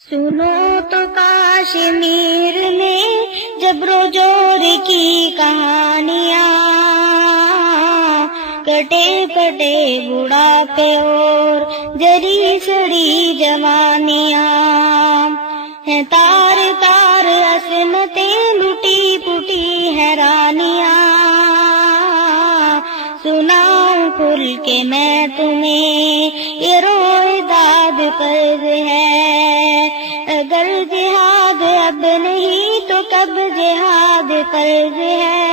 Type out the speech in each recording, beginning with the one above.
سنو تو کاشمیر میں جبر و جور کی کہانیاں، کٹے کٹے بڑھاپے اور جری سڑی جوانیاں، ہیں تار تار عصمتیں لٹی پٹی حیرانیاں، سناؤں کھل کے میں تمہیں یہ روئے داد قرض ہے، اگر جہاد اب نہیں تو کب جہاد قرض ہے،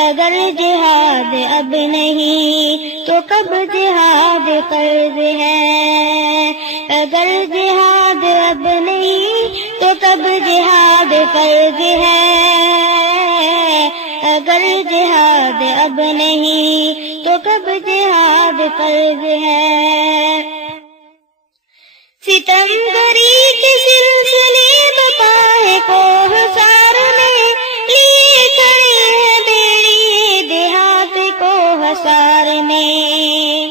اگر جہاد اب نہیں تو کب جہاد قرض ہے، اگر جہاد اب نہیں تو کب جہاد قرض ہے، اگر جہاد اب نہیں تو کب جہاد قرض ہے۔ ستم گری کے سلسلے بپا ہے کوہسار میں، لیے کھڑے ہیں بیڑی دیہات کوہسار میں،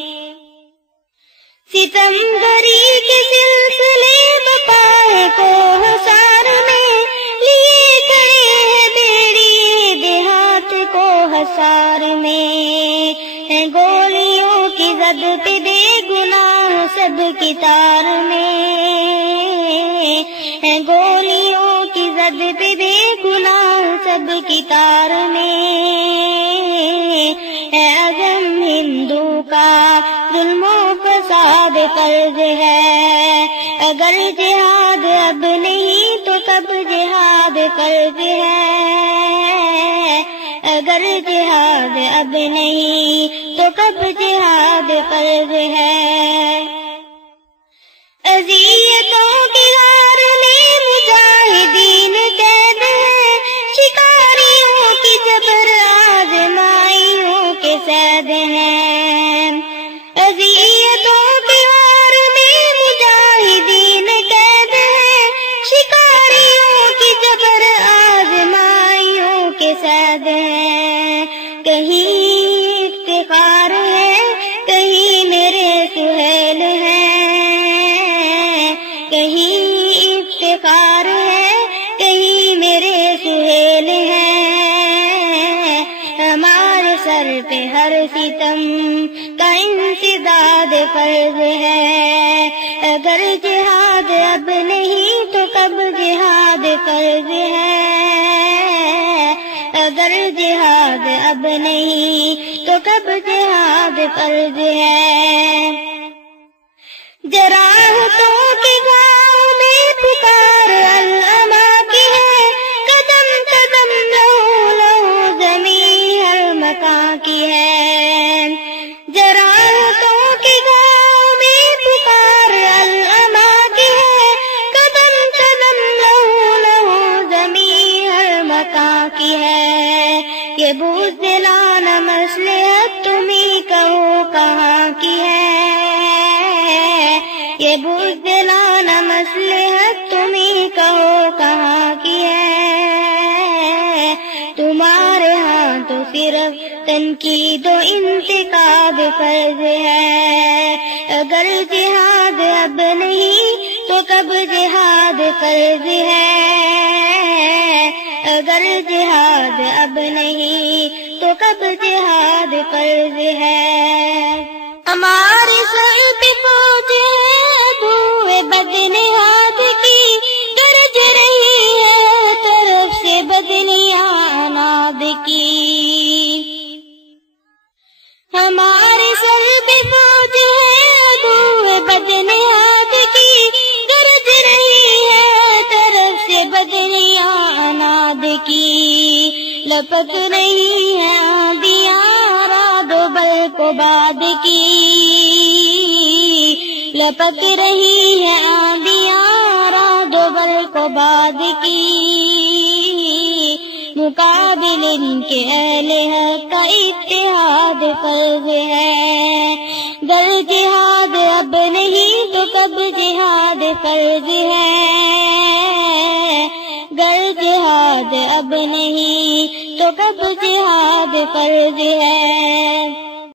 ستم گری کے سلسلے بپا ہے کوہسار میں، لیے کھڑے ہیں بیڑی دیہات کوہسار میں، ہیں گولیوں کی زد پہ بے گناہ سب کی تار میں، ہیں گولیوں کی زد پہ بے گناہ سب کی تار میں، ہے عزم ہندو کا ظلم و فساد قرض ہے، اگر جہاد اب نہیں تو کب جہاد قرض ہے، اگر جہاد اب نہیں تو کب جہاد قرض ہے۔ اذیتوں کی غار میں مجاہدین قید ہیں، شکاریوں کی جبر آزمائیوں کے صید ہیں، اذیتوں کی غار میں مجاہدین قید ہیں، شکاریوں کی جبر آزمائیوں کے صید ہیں، کہیں افتخار ہے کہیں میرے سہیل ہیں، کہیں افتخار ہے کہیں میرے سہیل ہیں، ہمارے سر پہ ہر ستم کا انسداد فرض ہے، اگر جہاد اب نہیں تو کب جہاد فرض ہے، اگر جہاد اب نہیں تو کب جہاد فرض ہے۔ جراحتوں کے گاؤں میں پکار العما کی ہے، قدم قدم لہو لہو زمین ہر مکان کی ہے، جراحتوں کے گاؤں میں پکار العما کی ہے، قدم قدم لہو لہو زمین ہر مکان کی ہے، یہ بزدلانہ مصلحت تمہیں کہو کہاں کی ہے، یہ بزدلانہ مصلحت تمہیں کہو کہاں کی ہے، تمہارے ہاں تو صرف تنقید و انتقاد فرض ہے، اگر جہاد اب نہیں تو کب جہاد فرض ہے، اگر جہاد اب نہیں تو کب جہاد فرض ہے۔ ہمارے سر پہ فوج ہے دھوئے بدنہاد کی، گرج رہی ہے طرف سے بدنیاں ناد کی، ہمارے سر پہ فوج ہے دھوئے بدنہاد کی، گرج رہی ہے طرف سے بدنیاں ناد کی، لپک رہی ہے آندیاں رعد و برق و باد کی، لپک رہی ہے آندیاں رعد و برق و باد کی، مقابل ان کے اہل حق کا اتحاد فرض ہے، گر جہاد اب نہیں تو کب جہاد فرض ہے، گر جہاد اب نہیں تو کب جہاد فرض ہے۔